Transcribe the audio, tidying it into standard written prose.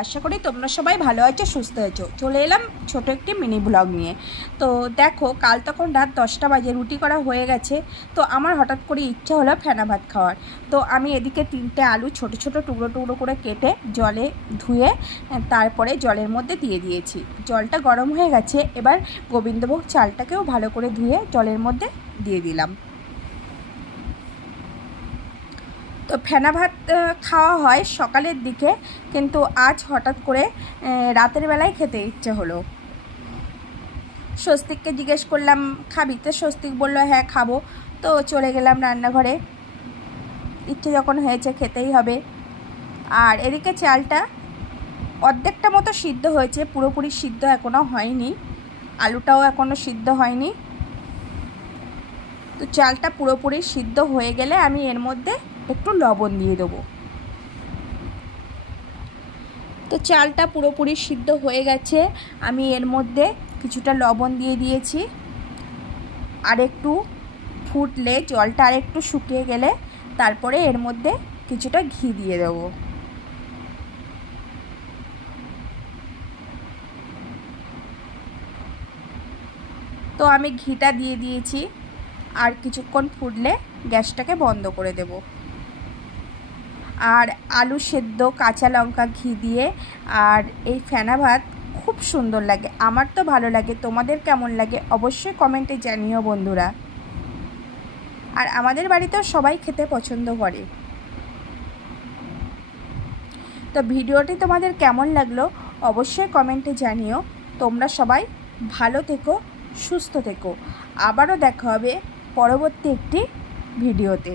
আশা করি তোমরা সবাই ভালো আছো, সুস্থ আছো। চলে এলাম ছোট একটি মিনি ব্লগ নিয়ে। তো দেখো, কাল তখন রাত 10টা বাজে, রুটি করা হয়ে গেছে। তো আমার হঠাৎ করে ইচ্ছা হলো ফেনা ভাত খাওয়ার। তো আমি এদিকে 3টে আলু ছোট ছোট টুকরো টুকরো করে কেটে জলে ধুয়ে তারপরে জলের মধ্যে দিয়ে দিয়েছি। জলটা গরম হয়ে গেছে, এবার গোবিন্দভোগ চালটাকেও ভালো করে ধুয়ে জলের মধ্যে দিয়ে দিলাম। তো ফেনা ভাত খাওয়া হয় সকালের দিকে, কিন্তু আজ হঠাৎ করে রাতের বেলায় খেতে ইচ্ছে হলো। স্বস্তিককে জিজ্ঞেস করলাম খাবি? তো স্বস্তিক বলল হ্যাঁ খাবো। তো চলে গেলাম রান্নাঘরে, ইচ্ছে যখন হয়েছে খেতেই হবে। আর এদিকে চালটা অর্ধেকটা মতো সিদ্ধ হয়েছে, পুরোপুরি সিদ্ধ এখনও হয়নি, আলুটাও এখনও সিদ্ধ হয়নি। তো চালটা পুরোপুরি সিদ্ধ হয়ে গেলে আমি এর মধ্যে একটু লবণ দিয়ে দেবো। তো চালটা পুরোপুরি সিদ্ধ হয়ে গেছে, আমি এর মধ্যে কিছুটা লবণ দিয়ে দিয়েছি। আর একটু ফুটলে, জলটা আর একটু শুকিয়ে গেলে তারপরে এর মধ্যে কিছুটা ঘি দিয়ে দেবো। তো আমি ঘিটা দিয়ে দিয়েছি, আর কিছুক্ষণ ফুটলে গ্যাসটাকে বন্ধ করে দেব। আর আলু সেদ্ধ, কাঁচা লঙ্কা, ঘি দিয়ে আর এই ফেনা ভাত খুব সুন্দর লাগে। আমার তো ভালো লাগে, তোমাদের কেমন লাগে অবশ্যই কমেন্টে জানিও বন্ধুরা। আর আমাদের বাড়িতেও সবাই খেতে পছন্দ করে। তো ভিডিওটি তোমাদের কেমন লাগলো অবশ্যই কমেন্টে জানিও। তোমরা সবাই ভালো থেকো, সুস্থ থেকো। আবারও দেখা হবে পরবর্তী একটি ভিডিওতে।